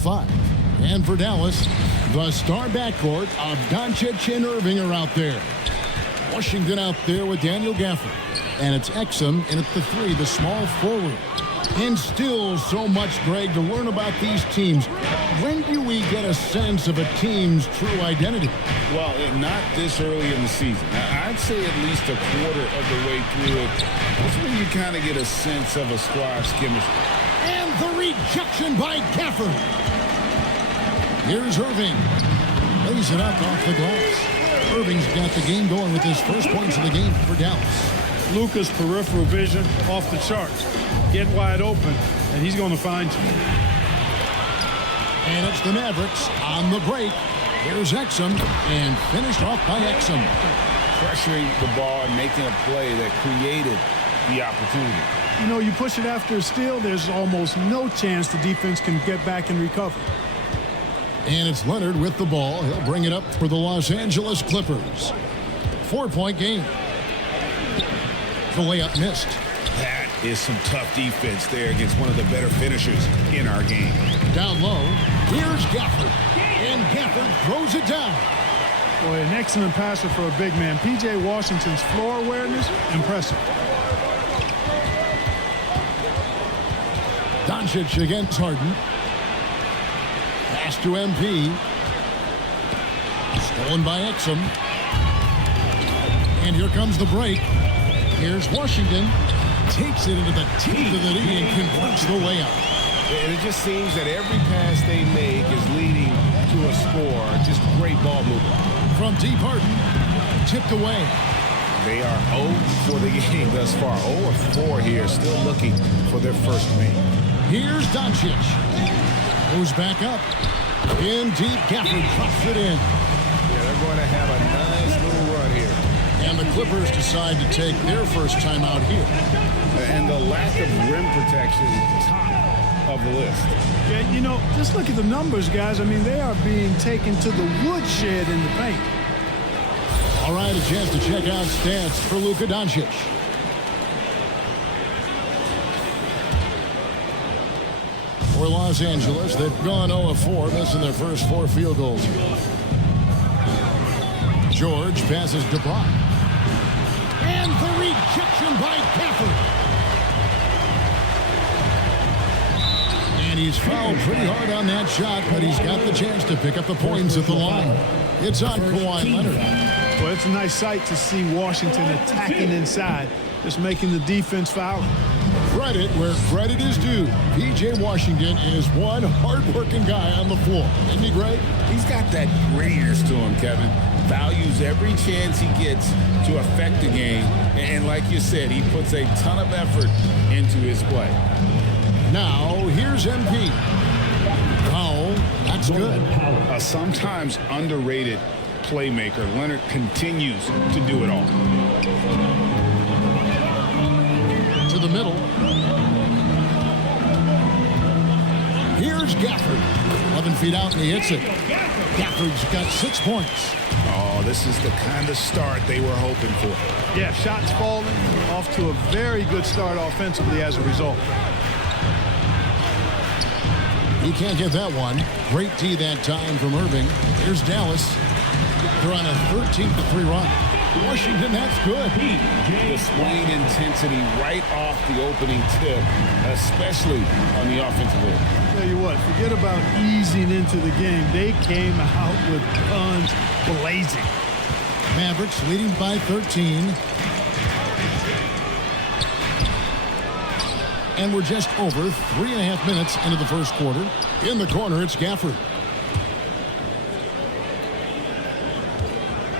5. And for Dallas, the star backcourt of Doncic and Irving are out there. Washington out there with Daniel Gafford. And it's Exum in at the 3, the small forward. And still so much, Greg, to learn about these teams. When do we get a sense of a team's true identity? Well, not this early in the season. I'd say at least a quarter of the way through it. That's when you kind of get a sense of a squad's chemistry. And the rejection by Gafford. Here's Irving. Lays it up off the glass. Irving's got the game going with his first points of the game for Dallas. Luka's peripheral vision off the charts. Get wide open, and he's going to find you. And it's the Mavericks on the break. Here's Exum, and finished off by Exum. Pressuring the ball and making a play that created the opportunity. You know, you push it after a steal, there's almost no chance the defense can get back and recover. And it's Leonard with the ball. He'll bring it up for the Los Angeles Clippers. 4-point game. The layup missed. That is some tough defense there against one of the better finishers in our game. Down low, here's Gafford. And Gafford throws it down. Boy, an excellent passer for a big man. P.J. Washington's floor awareness, impressive. Doncic against Harden. Pass to MP. Stolen by Exum. And here comes the break. Here's Washington. Takes it into the teeth of the knee and converts the layup. And it just seems that every pass they make is leading to a score. Just great ball movement. From deep, Harden. Tipped away. They are 0 for the game thus far. 0 of 4 here, still looking for their first win. Here's Doncic. Goes back up. In deep, Gafford drops it in. Yeah, they're going to have a nice little run here. And the Clippers decide to take their first time out here. And the lack of rim protection, top of the list. Yeah, you know, just look at the numbers, guys. I mean, they are being taken to the woodshed in the paint. All right, a chance to check out stats for Luka Doncic. For Los Angeles, they've gone 0 of 4, missing their first 4 field goals. George passes to Brock. And the rejection by Gafford. And he's fouled pretty hard on that shot, but he's got the chance to pick up the points at the line. It's on Kawhi Leonard. Well, it's a nice sight to see Washington attacking inside, just making the defense foul. Credit where credit is due. P.J. Washington is one hard-working guy on the floor. Isn't he great? He's got that grittiness to him, Kevin. Values every chance he gets to affect the game. And like you said, he puts a ton of effort into his play. Now, here's MP. Powell, that's good. A sometimes underrated playmaker. Leonard continues to do it all. To the middle. Here's Gafford. 11 feet out, and he hits it. Gafford's got 6 points. Oh, this is the kind of start they were hoping for. Yeah, shots falling, off to a very good start offensively as a result. He can't get that one. Great D that time from Irving. Here's Dallas. They're on a 13-3 run. Washington, that's good. Displaying intensity right off the opening tip, especially on the offensive end. Tell you what, forget about easing into the game. They came out with guns blazing. Mavericks leading by 13. And we're just over 3.5 minutes into the first quarter. In the corner, it's Gafford.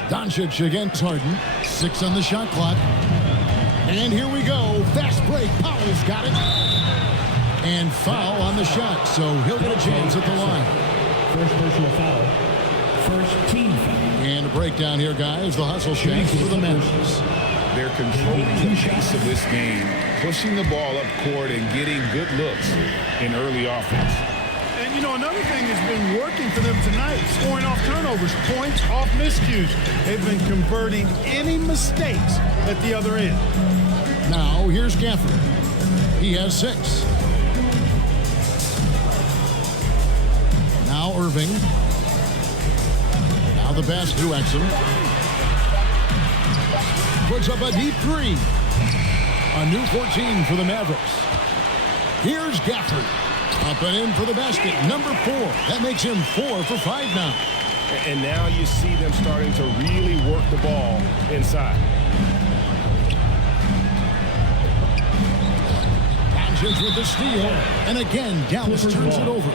Doncic against Harden. 6 on the shot clock. And here we go. Fast break. Powell's got it. And foul on the shot, so he'll get a chance at the line. First personal foul. First team foul. And a breakdown here, guys. The hustle chance for the Mavericks. They're controlling the pace of this game, pushing the ball up court and getting good looks in early offense. And, you know, another thing that's been working for them tonight, scoring off turnovers, points off miscues. They've been converting any mistakes at the other end. Now, here's Gafford. He has 6. Irving. Now the pass to Exum. Puts up a deep three. A new 14 for the Mavericks. Here's Gafford. Up and in for the basket. Number 4. That makes him 4 for 5 now. And now you see them starting to really work the ball inside. Doncic with the steal. And again, Dallas turns it over.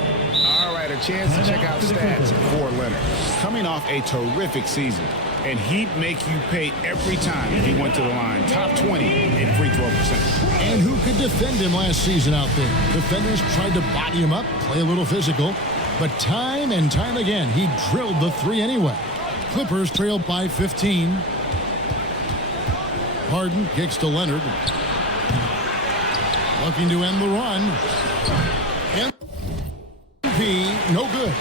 All right, a chance to check out stats for Leonard. Coming off a terrific season, and he'd make you pay every time he went to the line. Top 20 in free throw percentage. And who could defend him last season out there? Defenders tried to body him up, play a little physical. But time and time again, he drilled the 3 anyway. Clippers trailed by 15. Harden kicks to Leonard. Looking to end the run. MP, no good.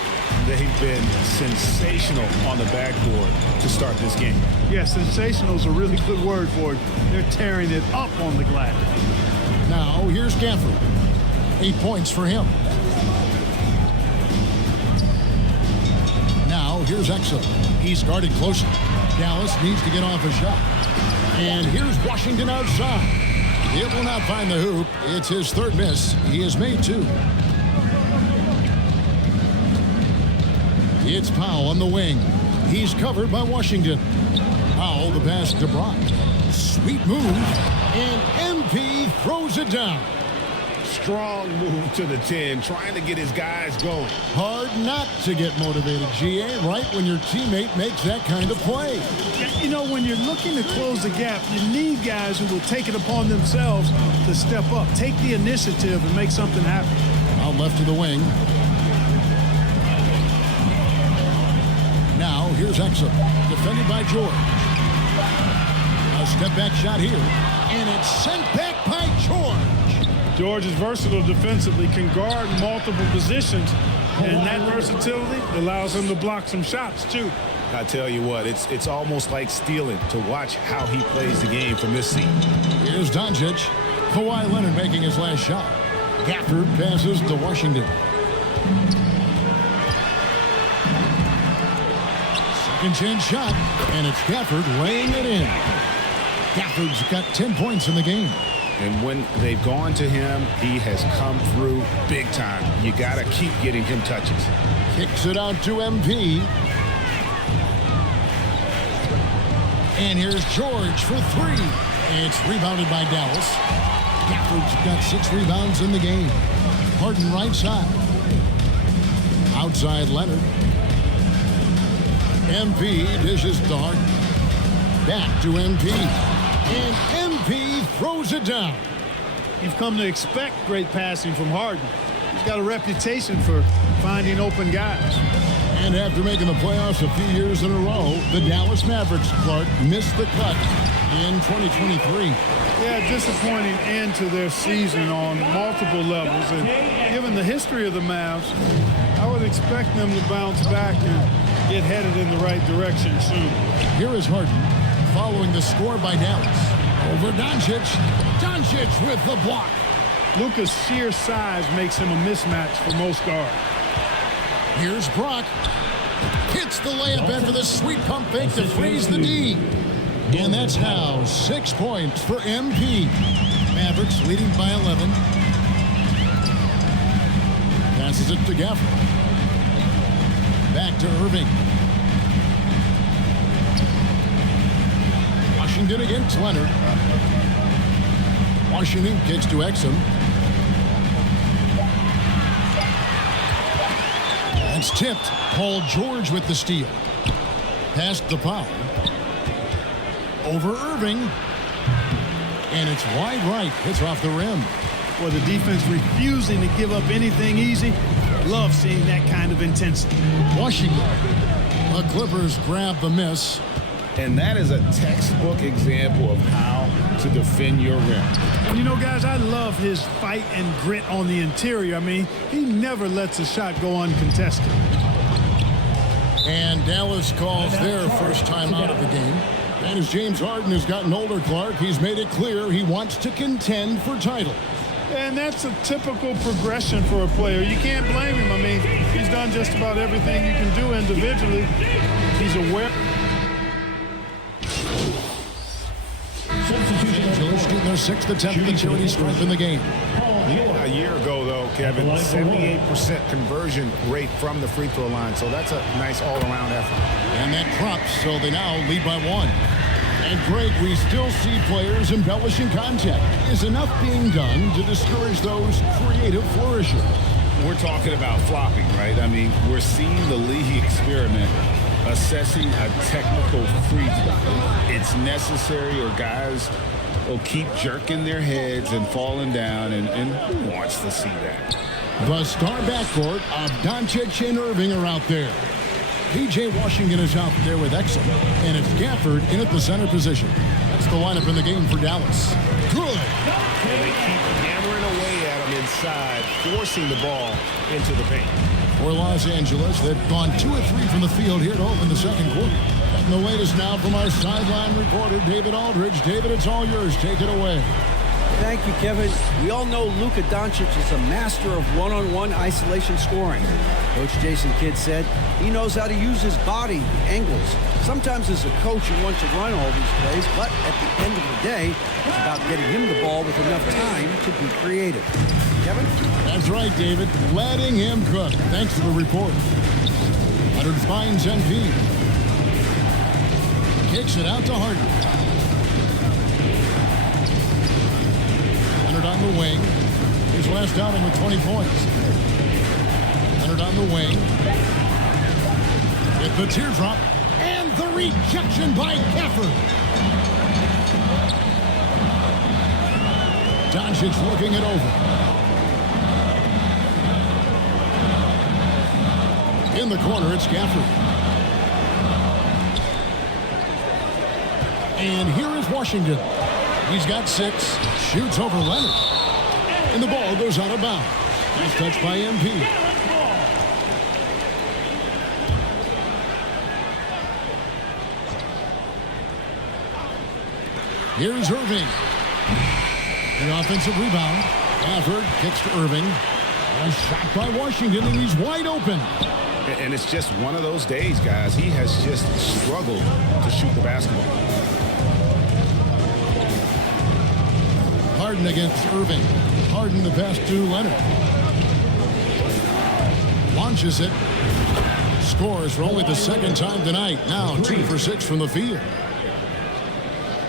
They've been sensational on the backboard to start this game. Yeah, sensational is a really good word for it. They're tearing it up on the glass. Now, here's Gafford. 8 points for him. Now, here's Exum. He's guarded closely. Dallas needs to get off a shot. And here's Washington outside. It will not find the hoop. It's his 3rd miss. He has made 2. It's Powell on the wing. He's covered by Washington. Powell, the pass to Brock. Sweet move. And MP throws it down. Strong move to the 10, trying to get his guys going. Hard not to get motivated, GA, right when your teammate makes that kind of play. You know, when you're looking to close the gap, you need guys who will take it upon themselves to step up, take the initiative, and make something happen. Out left to the wing. Now, here's Exum, defended by George. A step-back shot here, and it's sent back by George. George is versatile defensively, can guard multiple positions, and that versatility allows him to block some shots, too. I tell you what, it's almost like stealing to watch how he plays the game from this seat. Here's Doncic. Kawhi Leonard making his last shot. Gafford passes to Washington. Second chance shot, and it's Gafford laying it in. Gafford's got 10 points in the game. And when they've gone to him, he has come through big time. You got to keep getting him touches. Kicks it out to MP. And here's George for 3. It's rebounded by Dallas. Gafford's got 6 rebounds in the game. Harden right side. Outside Leonard. MP dishes to Harden. Back to MP. And MP throws it down. You've come to expect great passing from Harden. He's got a reputation for finding open guys. And after making the playoffs a few years in a row, the Dallas Mavericks, Clark, missed the cut in 2023. Yeah, disappointing end to their season on multiple levels. And given the history of the Mavs, I would expect them to bounce back and get headed in the right direction soon. Here is Harden following the score by Dallas. Over Doncic. Doncic with the block. Luka's sheer size makes him a mismatch for most guards. Here's Brock. Hits the layup after the sweet pump fake to freeze the D. And that's how 6 points for MP. Mavericks leading by 11. Passes it to Gafford. Back to Irving. Washington against Leonard. Washington kicks to Exum. That's tipped. Paul George with the steal. Pass to Powell. Over Irving. And it's wide right. Hits off the rim. Well, the defense refusing to give up anything easy. Love seeing that kind of intensity. Washington. The Clippers grab the miss. And that is a textbook example of how to defend your rim. And you know, guys, I love his fight and grit on the interior. I mean, he never lets a shot go uncontested. And Dallas calls their first time out of the game. And as James Harden has gotten older, Clark, he's made it clear he wants to contend for titles. And that's a typical progression for a player. You can't blame him. I mean, he's done just about everything you can do individually. He's aware. Angeles getting their 6th attempt at the charity stripe in the game. A year ago, though, Kevin, 78% conversion rate from the free throw line. So that's a nice all-around effort. And that crops, so they now lead by 1. And Greg, we still see players embellishing contact. Is enough being done to discourage those creative flourishes? We're talking about flopping, right? I mean, we're seeing the league experiment assessing a technical free throw. It's necessary, or guys will keep jerking their heads and falling down, and who wants to see that? The star backcourt of Doncic and Irving are out there. P.J. Washington is out there with Exum, and it's Gafford in at the center position. That's the lineup in the game for Dallas. Good. And they keep hammering away at him inside, forcing the ball into the paint. For Los Angeles, they've gone 2 of 3 from the field here to open the second quarter. And the latest now from our sideline reporter, David Aldridge. David, it's all yours. Take it away. Thank you, Kevin. We all know Luka Doncic is a master of one-on-one isolation scoring. Coach Jason Kidd said he knows how to use his body, angles. Sometimes as a coach, you want to run all these plays, but at the end of the day, it's about getting him the ball with enough time to be creative. Kevin? That's right, David. Letting him cook. Thanks for the report. Leonard finds MP. Kicks it out to Harden. Leonard on the wing. His last outing with 20 points. Leonard on the wing. Get the teardrop. And the rejection by Gafford. Doncic looking it over. In the corner, it's Gafford. And here is Washington. He's got 6. Shoots over Leonard. And the ball goes out of bounds. Nice touch by MP. Here's Irving. The offensive rebound. Gafford kicks to Irving. A shot by Washington, and he's wide open. And it's just one of those days, guys. He has just struggled to shoot the basketball. Harden against Irving. Harden the pass to Leonard. Launches it. Scores for only the 2nd time tonight. Now 2 for 6 from the field.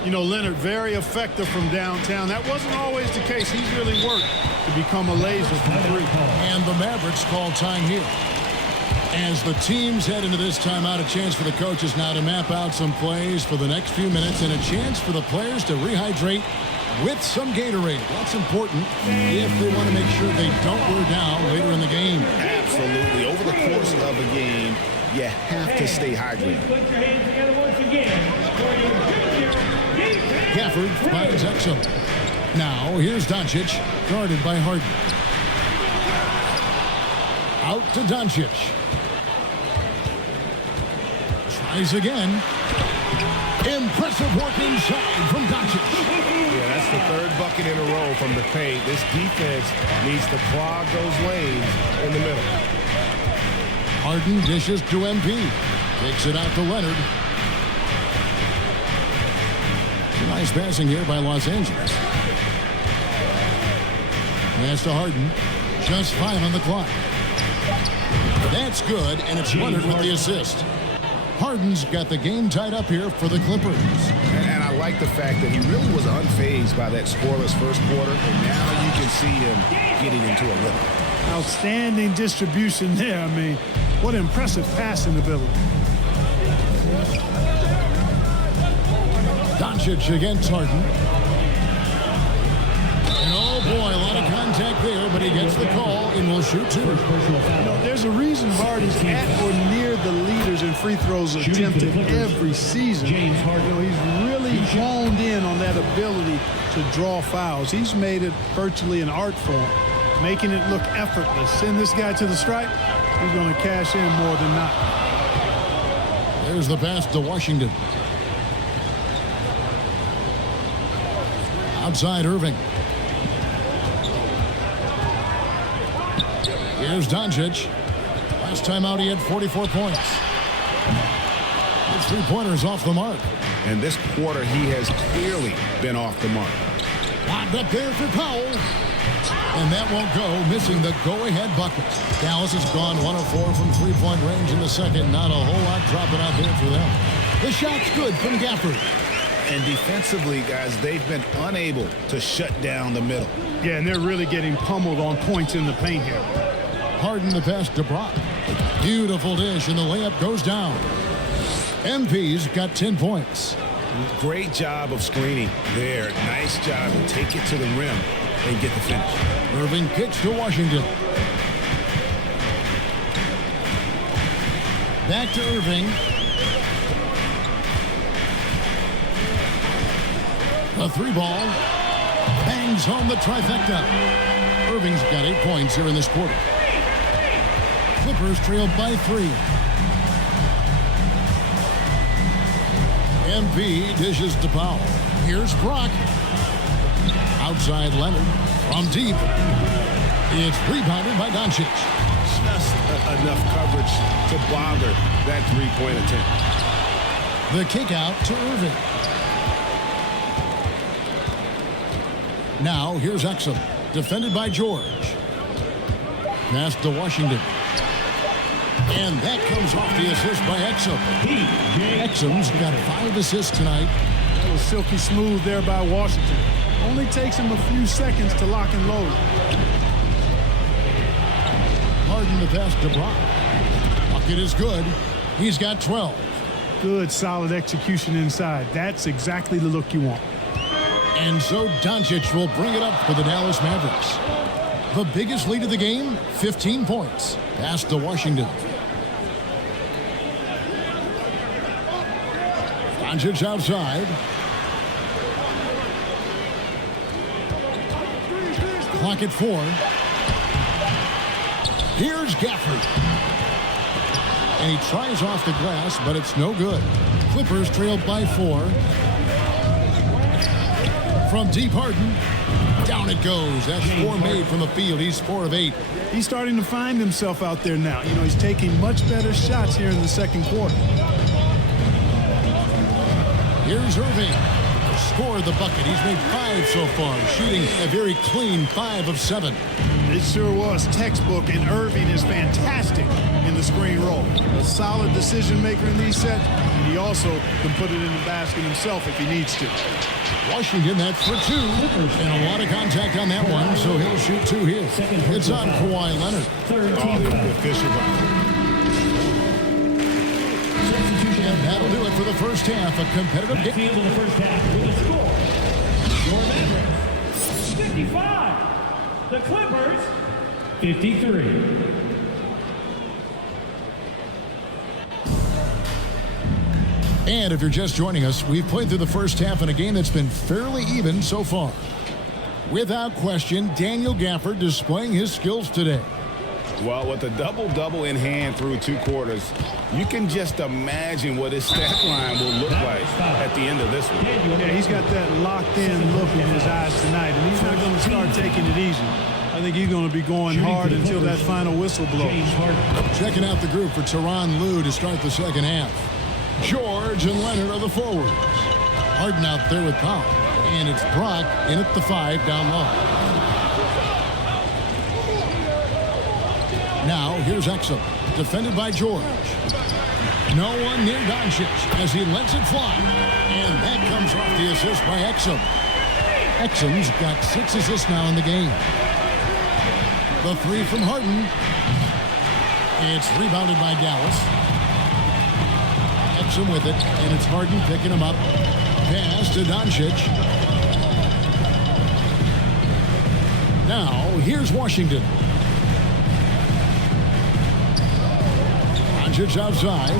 You know, Leonard, very effective from downtown. That wasn't always the case. He's really worked to become a laser from 3. And the Mavericks call time here. As the teams head into this timeout, a chance for the coaches now to map out some plays for the next few minutes and a chance for the players to rehydrate with some Gatorade. That's important if they want to make sure they don't wear down later in the game. Absolutely. Over the course of a game, you have to stay hydrated. Put your hands together once again. Gafford finds Exum. Now here's Doncic, guarded by Harden. Out to Doncic. Tries again. Impressive work inside from Doncic. Yeah, that's the 3rd bucket in a row from the paint. This defense needs to clog those lanes in the middle. Harden dishes to MP. Takes it out to Leonard. Nice passing here by Los Angeles. Pass to Harden. Just 5 on the clock. That's good, and it's Leonard with the assist. Harden's got the game tied up here for the Clippers. And I like the fact that he really was unfazed by that scoreless first quarter, and now you can see him getting into a rhythm. Outstanding distribution there. I mean, what impressive passing ability. Doncic against Harden. And oh boy, a lot of contact there, but he gets the call and will shoot 2. You know, there's a reason Harden's at or near the leaders in free throws attempted every season. You know, he's really honed in on that ability to draw fouls. He's made it virtually an art form, making it look effortless. Send this guy to the stripe, he's going to cash in more than not. There's the pass to Washington. Outside Irving. Here's Doncic. Last time out, he had 44 points. His three-pointer's off the mark. And this quarter, he has clearly been off the mark. Locked up there for Powell. And that won't go, missing the go-ahead bucket. Dallas has gone 1 of 4 from three-point range in the second. Not a whole lot dropping out there for them. The shot's good from Gafford. And defensively, guys, they've been unable to shut down the middle. Yeah, and they're really getting pummeled on points in the paint here. Harden the pass to Brock. Beautiful dish, and the layup goes down. MP's got 10 points. Great job of screening there. Nice job to take it to the rim and get the finish. Irving kicks to Washington. Back to Irving. The three ball. Bangs home the trifecta. Irving's got 8 points here in this quarter. Clippers trail by 3. MP dishes to Powell. Here's Brock. Outside Leonard. From deep. It's rebounded by Doncic. Just enough coverage to bother that three-point attempt. The kick out to Irving. Now here's Exum. Defended by George. Pass to Washington. And that comes off the assist by Exum. Exum's got 5 assists tonight. That was silky smooth there by Washington. Only takes him a few seconds to lock and load. Harden the pass to Brock. Bucket is good. He's got 12. Good, solid execution inside. That's exactly the look you want. And so Doncic will bring it up for the Dallas Mavericks. The biggest lead of the game, 15 points. Pass to Washington. Doncic outside. Clock at 4. Here's Gafford. And he tries off the glass, but it's no good. Clippers trail by 4. From deep, Harden. Down it goes. That's 4 made from the field. He's 4 of 8. He's starting to find himself out there now. You know, he's taking much better shots here in the second quarter. Here's Irving. Scored the bucket. He's made 5 so far, shooting a very clean 5 of 7. It sure was textbook, and Irving is fantastic in the screen roll. A solid decision maker in these sets, and he also can put it in the basket himself if he needs to. Washington, that's for 2. And a lot of contact on that one, so he'll shoot 2 here. It's on Kawhi Leonard. The official. And that'll do it for the first half. A competitive game. In the first half with a score. Your Mavericks, 55. The Clippers, 53. And if you're just joining us, we've played through the first half in a game that's been fairly even so far. Without question, Daniel Gafford displaying his skills today. Well, with a double-double in hand through 2 quarters, you can just imagine what his stat line will look like at the end of this one. Yeah, he's got that locked-in look in his eyes tonight, and he's not going to start taking it easy. I think he's going to be going hard until that final whistle blows. Checking out the group for Tyronn Lue to start the second half. George and Leonard are the forwards. Harden out there with Powell. And it's Brock in at the 5 down low. Now here's Exum. Defended by George. No one near Doncic as he lets it fly. And that comes off the assist by Exum. Exum's got 6 assists now in the game. The 3 from Harden. It's rebounded by Dallas. Exum with it, and it's Harden picking him up. Pass to Doncic. Now, here's Washington. Doncic outside.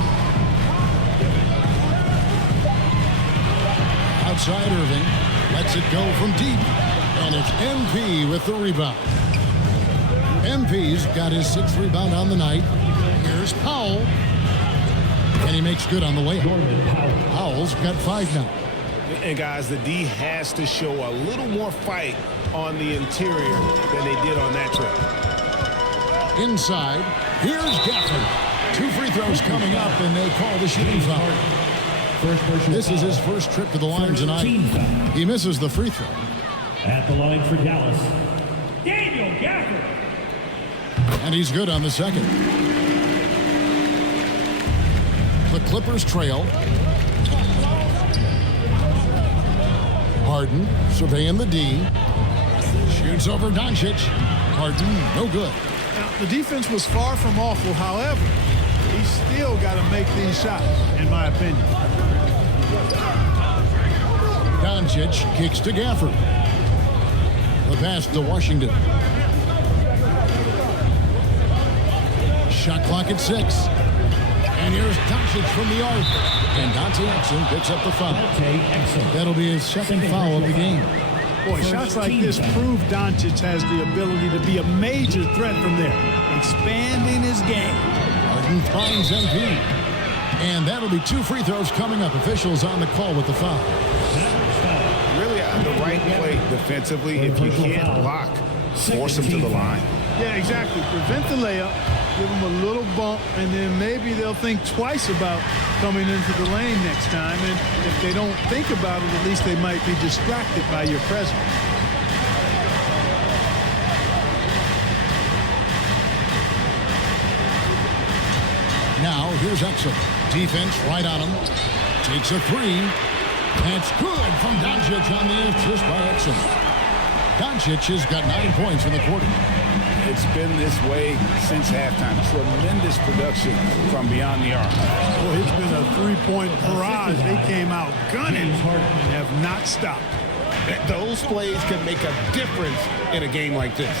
Outside Irving. Lets it go from deep. And it's MP with the rebound. MP's got his 6th rebound on the night. Here's Powell. And he makes good on the way. Powell's got 5 now. And guys, the D has to show a little more fight on the interior than they did on that trip. Inside, here's Gafford. 2 free throws coming up, and they call the shooting foul. This is his first trip to the line tonight. He misses the free throw. At the line for Dallas, Daniel Gafford. And he's good on the second. The Clippers trail. Harden surveying the D. Shoots over Doncic. Harden, no good. Now, the defense was far from awful. However, he's still got to make these shots, in my opinion. Doncic kicks to Gafford. The pass to Washington. Shot clock at 6. And here's Doncic from the arc. And Dante Exum picks up the foul. That'll be his second foul of the game. Boy, shots like this prove Doncic has the ability to be a major threat from there, expanding his game. Harden finds MP. And that'll be 2 free throws coming up. Officials on the call with the foul. Really, the right play defensively. If you can't block, force him to the line. Yeah, exactly. Prevent the layup, give them a little bump, and then maybe they'll think twice about coming into the lane next time. And if they don't think about it, at least they might be distracted by your presence. Now, here's Exum. Defense right on him. Takes a 3. That's good from Doncic on the assist by Exum. Doncic has got 9 points in the quarter. It's been this way since halftime. Tremendous production from beyond the arc. Well, it's been a 3-point barrage. They came out gunning and have not stopped. Those plays can make a difference in a game like this.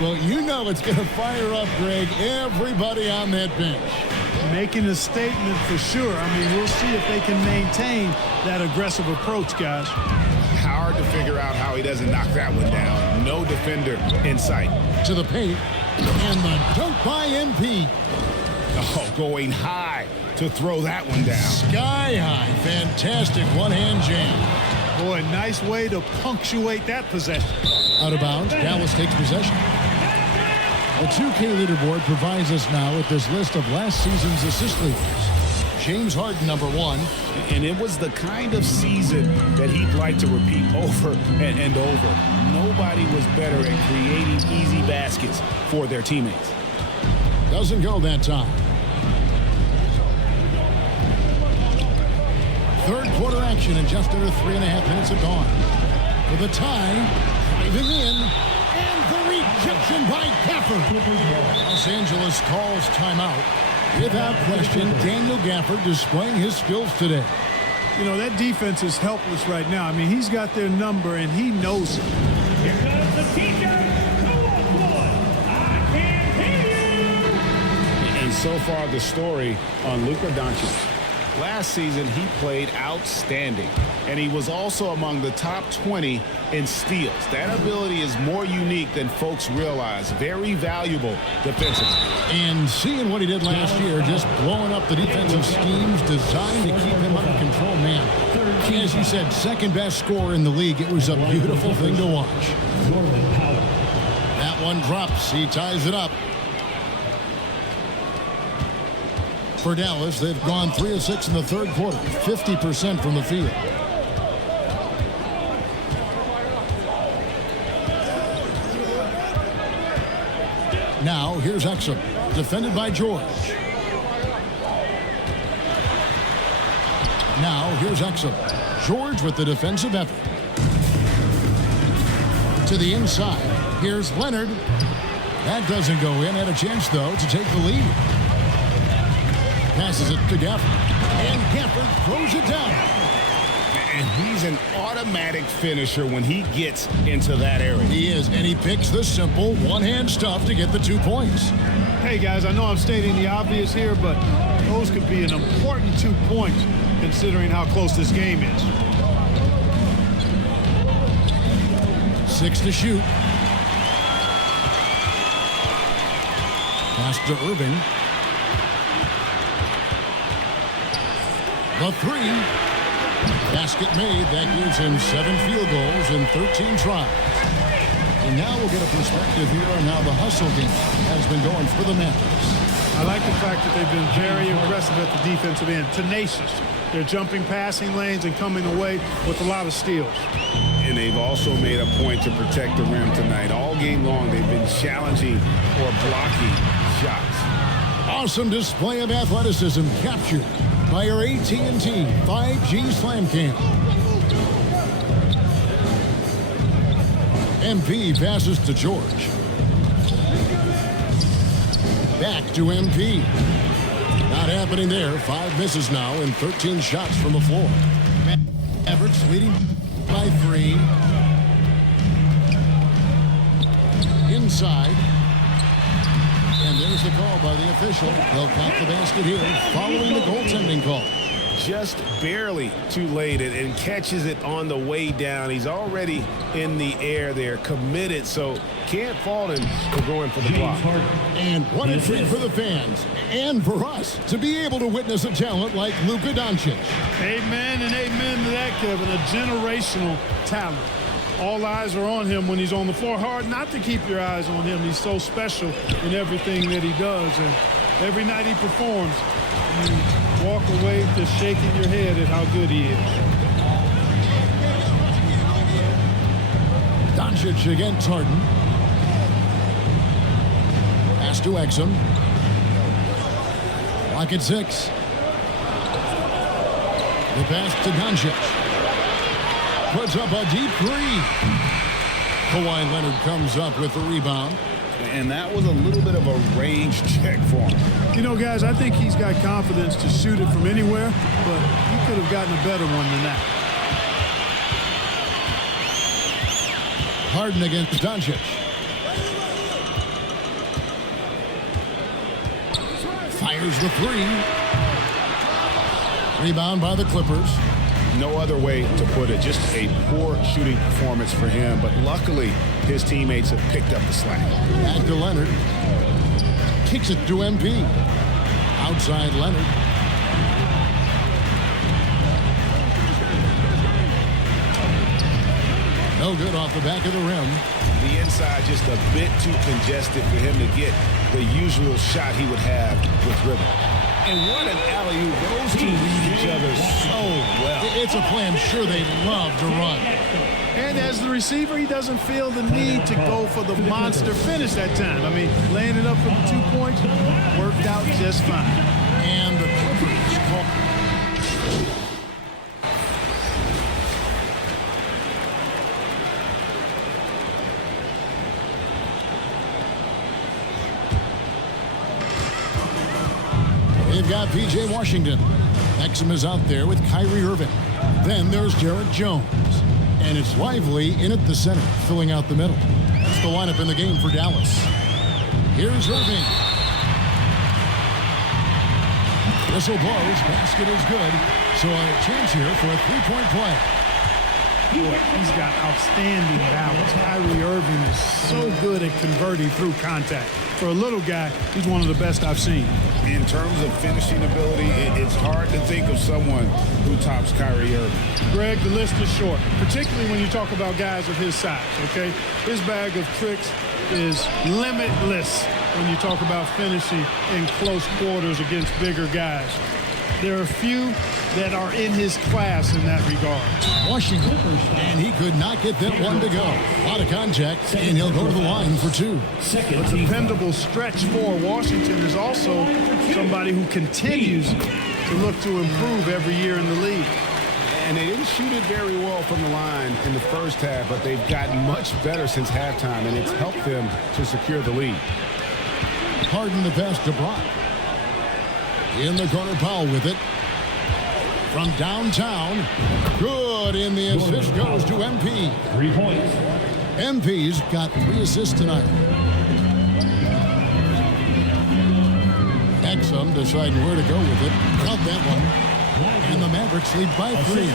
Well, you know it's going to fire up, Greg, everybody on that bench. Making a statement for sure. I mean, we'll see if they can maintain that aggressive approach, guys. Hard to figure out how he doesn't knock that one down. No defender in sight. To the paint, and the dunk by MP. Oh, going high to throw that one down. Sky high. Fantastic one-hand jam. Boy, nice way to punctuate that possession. Out of bounds, Dallas takes possession. The 2K leaderboard provides us now with this list of last season's assist leaders. James Harden, number 1. And it was the kind of season that he'd like to repeat over and over. Nobody was better at creating easy baskets for their teammates. Doesn't go that time. Third quarter action in just under 3.5 minutes have gone. For the tie, driving in, and the rejection by Gafford. Los Angeles calls timeout. Without question, Daniel Gafford displaying his skills today. You know, that defense is helpless right now. I mean, he's got their number, and he knows it. Here comes the teacher. I can't hear you. And so far, the story on Luka Doncic. Last season, he played outstanding, and he was also among the top 20 in steals. That ability is more unique than folks realize. Very valuable defensively. And seeing what he did last year, just blowing up the defensive schemes designed to keep him under control, man. As you said, second best scorer in the league. It was a beautiful thing to watch. That one drops. He ties it up. For Dallas, they've gone 3 of 6 in the third quarter, 50% from the field. Now, here's Exum, defended by George. Now, here's Exum. George with the defensive effort. To the inside. Here's Leonard. That doesn't go in. Had a chance, though, to take the lead. Passes it to Gafford. And Gafford throws it down. And he's an automatic finisher when he gets into that area. He is, and he picks the simple one-hand stuff to get the 2 points. Hey, guys, I know I'm stating the obvious here, but those could be an important 2 points considering how close this game is. 6 to shoot. Pass to Irving. The 3. Basket made. That gives him 7 field goals in 13 tries. And now we'll get a perspective here on how the hustle game has been going for the Mavericks. I like the fact that they've been very aggressive at the defensive end, tenacious. They're jumping passing lanes and coming away with a lot of steals. And they've also made a point to protect the rim tonight. All game long, they've been challenging or blocking shots. Awesome display of athleticism captured by your AT&T 5G Slam Cam. MP passes to George. Back to MP. Not happening there. 5 misses now and 13 shots from the floor. Mavericks leading by 3. Inside. And there's the call by the official. They'll count the basket here following the goaltending call. Just barely too late and catches it on the way down. He's already in the air there, committed, so can't fault him for going for the block. And what a treat for the fans and for us to be able to witness a talent like Luka Doncic. Amen and amen to that, Kevin. A generational talent. All eyes are on him when he's on the floor. Hard not to keep your eyes on him. He's so special in everything that he does. And every night he performs, you walk away just shaking your head at how good he is. Doncic against Harden. Pass to Exum. Lock at 6. The pass to Doncic. Puts up a deep 3. Kawhi Leonard comes up with the rebound. And that was a little bit of a range check for him. You know, guys, I think he's got confidence to shoot it from anywhere, but he could have gotten a better one than that. Harden against Doncic. Fires the 3. Rebound by the Clippers. No other way to put it. Just a poor shooting performance for him, but luckily his teammates have picked up the slack. Back to Leonard. Kicks it to MP. Outside Leonard. No good off the back of the rim. The inside just a bit too congested for him to get the usual shot he would have with rhythm. And what an alley-oop. Those two read each other so well. It's a play I'm sure they love to run. And as the receiver, he doesn't feel the need to go for the monster finish that time. I mean, laying it up for the 2 points worked out just fine. And the Clippers call. They've got P.J. Washington. Exum is out there with Kyrie Irving. Then there's Derek Jones. And it's Lively in at the center, filling out the middle. That's the lineup in the game for Dallas. Here's Irving. Whistle blows. Basket is good. So a chance here for a 3-point play. Boy, he's got outstanding balance. Kyrie Irving is so good at converting through contact. For a little guy, he's one of the best I've seen. In terms of finishing ability, it's hard to think of someone who tops Kyrie Irving. Greg, the list is short, particularly when you talk about guys of his size, okay? His bag of tricks is limitless when you talk about finishing in close quarters against bigger guys. There are few that are in his class in that regard. Washington, and he could not get that one to go. A lot of contact, and he'll go to the line for 2. A dependable stretch for Washington is also somebody who continues to look to improve every year in the league. And they didn't shoot it very well from the line in the first half, but they've gotten much better since halftime, and it's helped them to secure the lead. Harden the pass to Brock. In the corner, Powell with it. From downtown, good, and the assist goes to MP. 3 points. MP's got 3 assists tonight. Exum deciding where to go with it. Count that one. And the Mavericks lead by 3.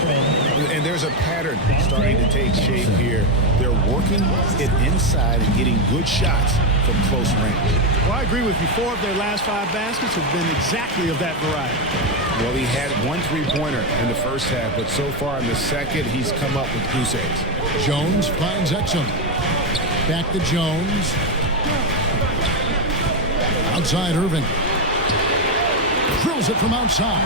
And there's a pattern starting to take shape here. They're working it inside and getting good shots from close range. Well, I agree with you. 4 of their last 5 baskets have been exactly of that variety. Well, he had 1 3-pointer in the first half, but so far in the second, he's come up with goose eggs. Jones finds Exum. Back to Jones. Outside Irving. Drills it from outside.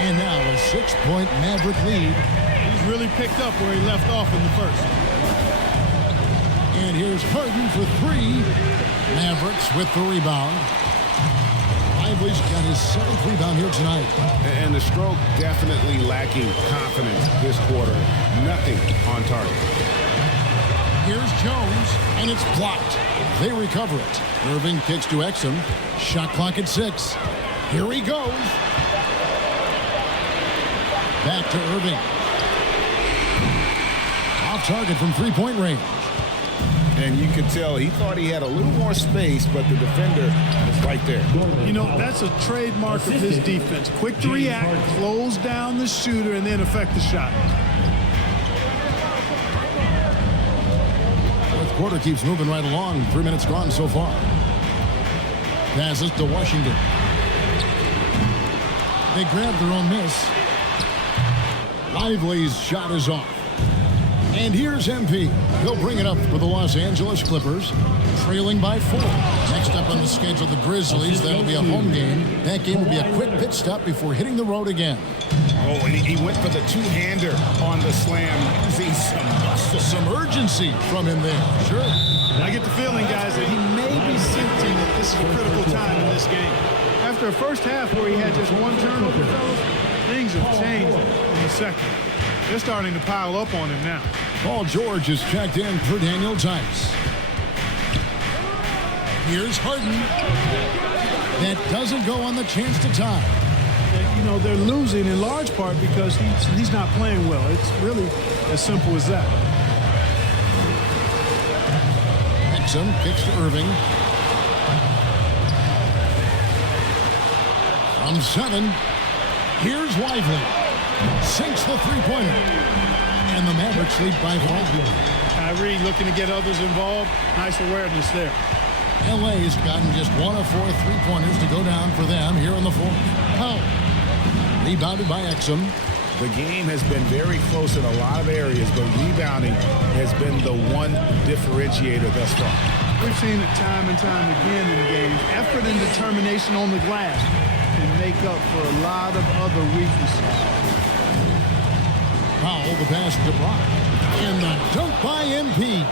And now a 6-point Maverick lead. He's really picked up where he left off in the first. And here's Harden for 3. Mavericks with the rebound. Lively's got his 7th rebound here tonight. And the stroke definitely lacking confidence this quarter. Nothing on target. Here's Jones, and it's blocked. They recover it. Irving kicks to Exum. Shot clock at 6. Here he goes. Back to Irving. Off target from 3-point range. And you could tell he thought he had a little more space, but the defender is right there. You know, that's a trademark of his defense. Quick to react, close down the shooter, and then affect the shot. Fourth quarter keeps moving right along. 3 minutes gone so far. Passes to Washington. They grab their own miss. Lively's shot is off. And here's MP. He'll bring it up for the Los Angeles Clippers, trailing by 4. Next up on the schedule, the Grizzlies. That'll be a home game. That game will be a quick pit stop before hitting the road again. Oh, and he went for the two-hander on the slam. See some urgency from him there. Sure. I get the feeling, guys, that he may be sensing that this is a critical time in this game. After a first half where he had just 1 turnover, fellas, things have changed in the second. They're starting to pile up on him now. Paul George is checked in for Daniel Tice. Here's Harden. That doesn't go on the chance to tie. You know, they're losing in large part because he's not playing well. It's really as simple as that. Exum kicks to Irving. From 7, here's Lively. Sinks the 3-pointer. And the Mavericks lead by 5. Kyrie looking to get others involved. Nice awareness there. LA's gotten just 1 of 4 3-pointers to go down for them here in the 4th. Powell. Rebounded by Exum. The game has been very close in a lot of areas, but rebounding has been the one differentiator thus far. We've seen it time and time again in games. Effort and determination on the glass can make up for a lot of other weaknesses. Powell, the pass to Brock. And the dunk by MP.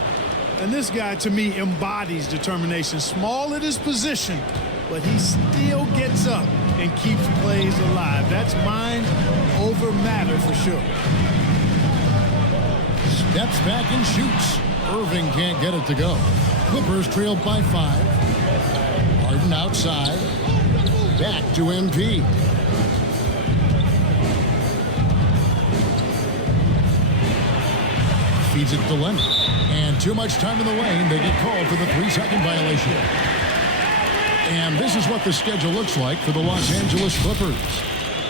And this guy, to me, embodies determination. Small at his position, but he still gets up and keeps plays alive. That's mind over matter for sure. Steps back and shoots. Irving can't get it to go. Clippers trailed by 5. Harden outside. Back to MP. Feeds it to Leonard. And too much time in the lane. They get called for the 3-second violation. And this is what the schedule looks like for the Los Angeles Clippers.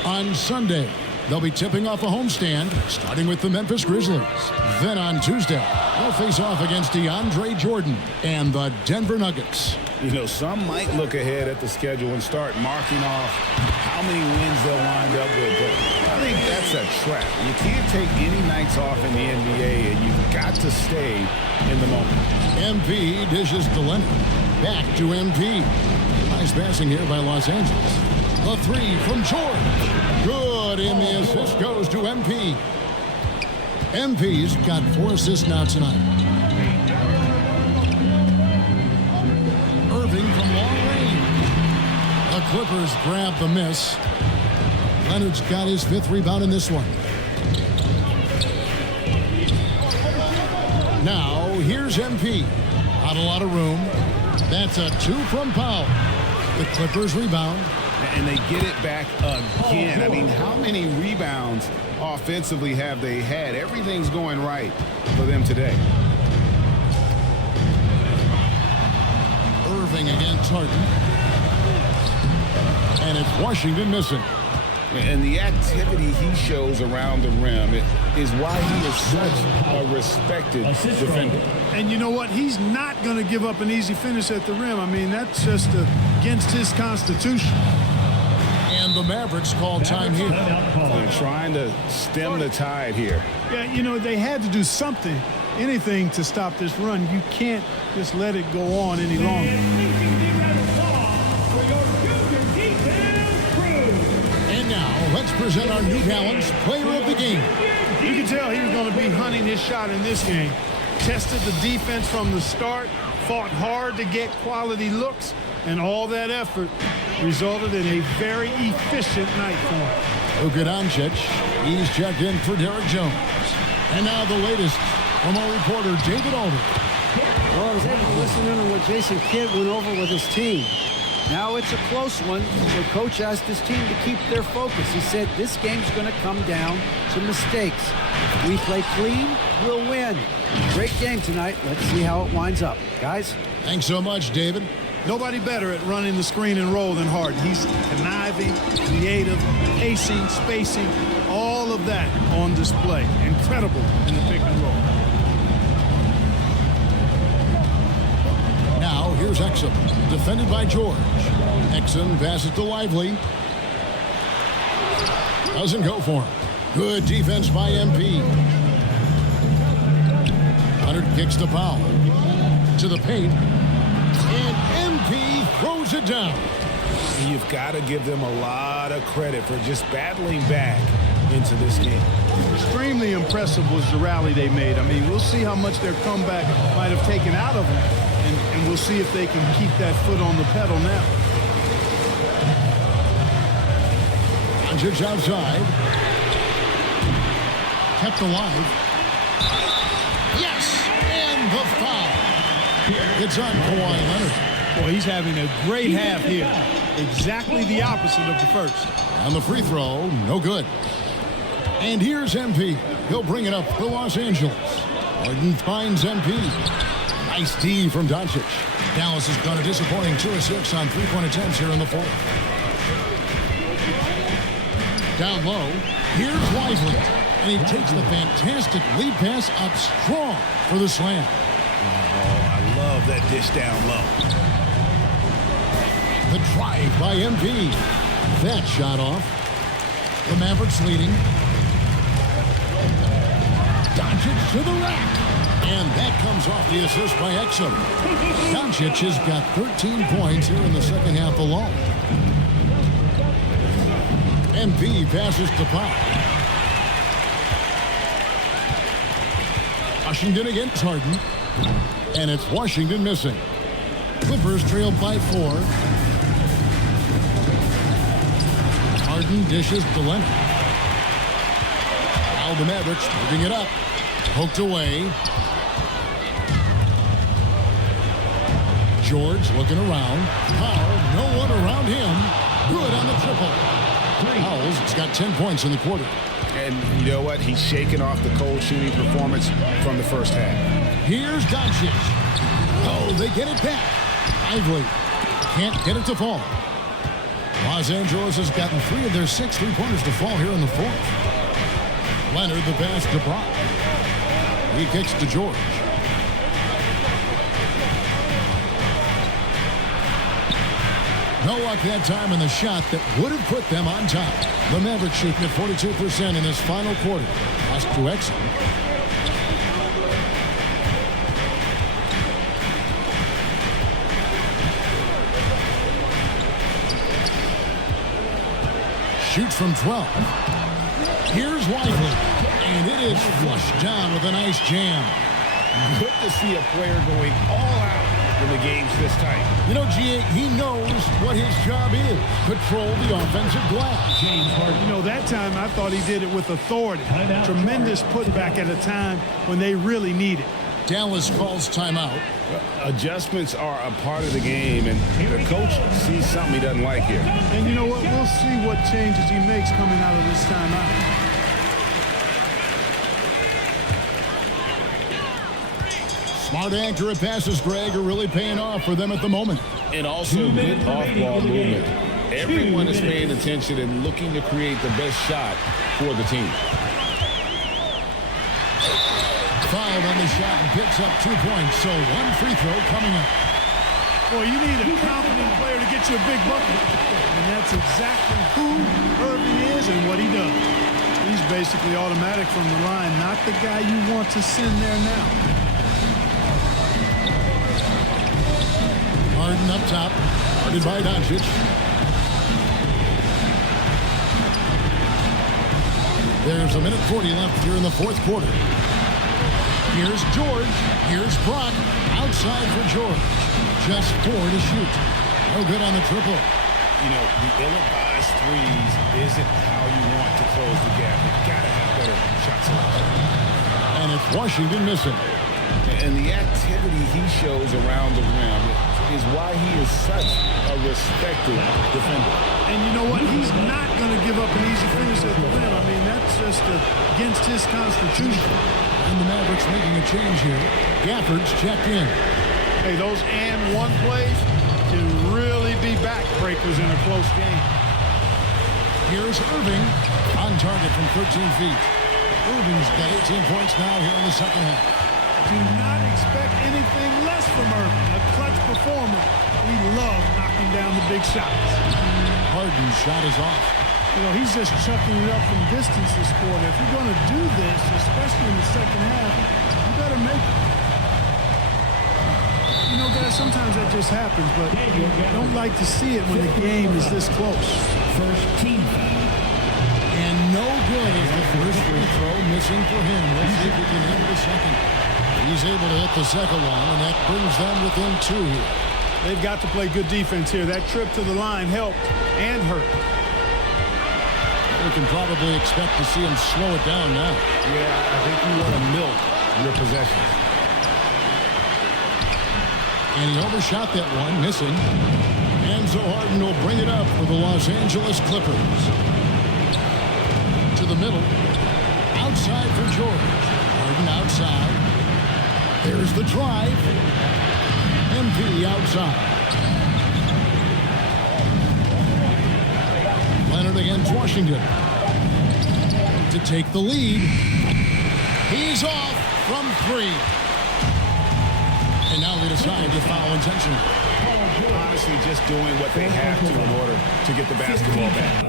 On Sunday, they'll be tipping off a homestand, starting with the Memphis Grizzlies. Then on Tuesday, they'll face off against DeAndre Jordan and the Denver Nuggets. You know, some might look ahead at the schedule and start marking off how many wins they'll wind up with. But I think that's a trap. You can't take any nights off in the NBA, and you've got to stay in the moment. MP dishes to Leonard. Back to MP. Nice passing here by Los Angeles. The 3 from George. Good, and the assist goes to MP. MP's got 4 assists now tonight. Irving from long range. The Clippers grab the miss. Leonard's got his 5th rebound in this one. Now, here's MP. Not a lot of room. That's a 2 from Powell. The Clippers rebound. And they get it back again. I mean, how many rebounds offensively have they had? Everything's going right for them today. Irving against Harden. And it's Washington missing. And the activity he shows around the rim is why he is such a respected defender. And you know what? He's not going to give up an easy finish at the rim. I mean, that's just against his constitution. And the Mavericks call time here. They're trying to stem the tide here. Yeah, you know, they had to do something anything to stop this run. You can't just let it go on any longer. And now, let's present our New Balance Player of the Game. You can tell he was going to be hunting his shot in this game. Tested the defense from the start, fought hard to get quality looks, and all that effort resulted in a very efficient night for him. Luka Doncic, he's checked in for Derek Jones. And now the latest from our reporter, David Alden. Well, I was able to listen in on what Jason Kidd went over with his team. Now it's a close one. The coach asked his team to keep their focus. He said this game's going to come down to mistakes. If we play clean, we'll win. Great game tonight. Let's see how it winds up. Guys? Thanks so much, David. Nobody better at running the screen and roll than Harden. He's conniving, creative, pacing, spacing, all of that on display. Incredible in the pick and roll. Now, here's Exum, defended by George. Exum passes to Lively. Doesn't go for him. Good defense by MP. Leonard kicks to Powell. To the paint. And MP throws it down. And you've got to give them a lot of credit for just battling back into this game. Extremely impressive was the rally they made. I mean, we'll see how much their comeback might have taken out of them, and we'll see if they can keep that foot on the pedal now. Doncic outside. Kept alive. Yes! And the foul. It's on Kawhi Leonard. Well, he's having a great half here. Exactly the opposite of the first. On the free throw, no good. And here's MP. He'll bring it up for Los Angeles. Harden finds MP. Nice D from Doncic. Dallas has got a disappointing 2 of 6 on three-point attempts here in the fourth. Down low, here's Lively. And he takes the fantastic lead pass up strong for the slam. Oh, I love that dish down low. The drive by MP. That shot off. The Mavericks leading. Doncic to the rack. And that comes off the assist by Exum. Doncic has got 13 points here in the second half alone. MP passes to Powell. Washington against Harden. And it's Washington missing. Clippers trail by 4. Harden dishes to Leonard. Now the Mavericks moving it up. Poked away. George looking around. Powell, no one around him. Good on the triple. Powell's got 10 points in the quarter. And you know what? He's shaking off the cold shooting performance from the first half. Here's Doncic. Oh, they get it back. Lively can't get it to fall. Los Angeles has gotten 3 of their 6 three-pointers to fall here in the fourth. Leonard the pass to Brock. He kicks to George. No luck that time in the shot that would have put them on top. The Mavericks shooting at 42% in this final quarter. Lost to Exum. Shoots from 12. Here's Lively. And it is flushed down with a nice jam. Good to see a player going all out in the games this tight. You know, G.A., he knows what his job is. Control the offensive glass. James Harden. You know, that time I thought he did it with authority. Tremendous putback at a time when they really need it. Dallas calls timeout. Adjustments are a part of the game, and the coach sees something he doesn't like here. And you know what? We'll see what changes he makes coming out of this timeout. Smart accurate passes, Greg, are really paying off for them at the moment. And also good off-ball movement. Everyone is paying attention and looking to create the best shot for the team. Fouled on the shot and picks up 2 points, so 1 free throw coming up. Boy, you need a confident player to get you a big bucket. And that's exactly who Irving is and what he does. He's basically automatic from the line. Not the guy you want to send there now. Harden up top. Guarded by Doncic. There's 1:40 left here in the fourth quarter. Here's George. Here's Brock. Outside for George. Just 4 to shoot. No good on the triple. You know, the ill-advised threes isn't how you want to close the gap. You've got to have better shot selection. And it's Washington missing. And the activity he shows around the rim is why he is such a respected defender. And you know what? He's not going to give up an easy finish at the rim. I mean, that's just against his constitution. And the Mavericks making a change here. Gafford's checked in. Hey, those and one plays can really be backbreakers in a close game. Here's Irving on target from 13 feet. Irving's got 18 points now here in the second half. Do not expect anything less from Irving. A clutch performer. We love knocking down the big shots. Harden's shot is off. You know, he's just chucking it up from distance this quarter. If you're going to do this, especially in the second half, you better make it. You know, guys, sometimes that just happens, but you don't like to see it when the game is this close. First team foul. And no good is the first free throw missing for him. Let's see if he can hit the second. He's able to hit the second one, and that brings them within 2 here. They've got to play good defense here. That trip to the line helped and hurt. We can probably expect to see him slow it down now. Yeah, I think you want to milk your possessions. And he overshot that one, missing. And so Harden will bring it up for the Los Angeles Clippers. To the middle. Outside for George. Harden outside. There's the drive. MP outside. Leonard against Washington. To take the lead. He's off from 3. And now they decide to foul intentionally. Honestly, just doing what they have to in order to get the basketball back.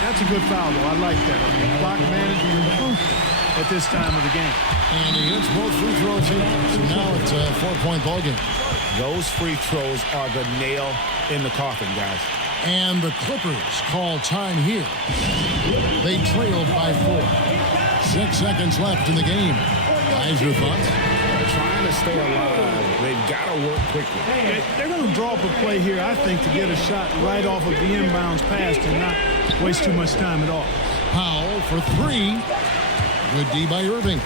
That's a good foul, though. I like that. I mean, clock management at this time of the game. And he hits both free throws here. So now it's a 4-point ball game. Those free throws are the nail in the coffin, guys. And the Clippers call time here. They trailed by 4. 6 seconds left in the game. Guys, your thoughts? Trying to stay alive. They've got to work quickly. They're going to draw up a play here, I think, to get a shot right off of the inbounds pass and not waste too much time at all. Powell for 3. Good D by Irving.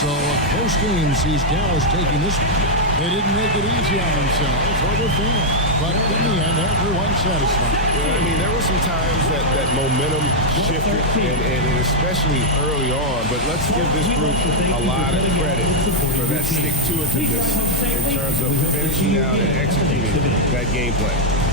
So a close game sees Dallas taking this one. They didn't make it easy on themselves or their fans. But in the end, everyone's satisfied. Yeah, I mean, there were some times that momentum shifted, and especially early on. But let's give this group a lot of credit for that stick-to-itiveness in terms of finishing out and executing that game plan.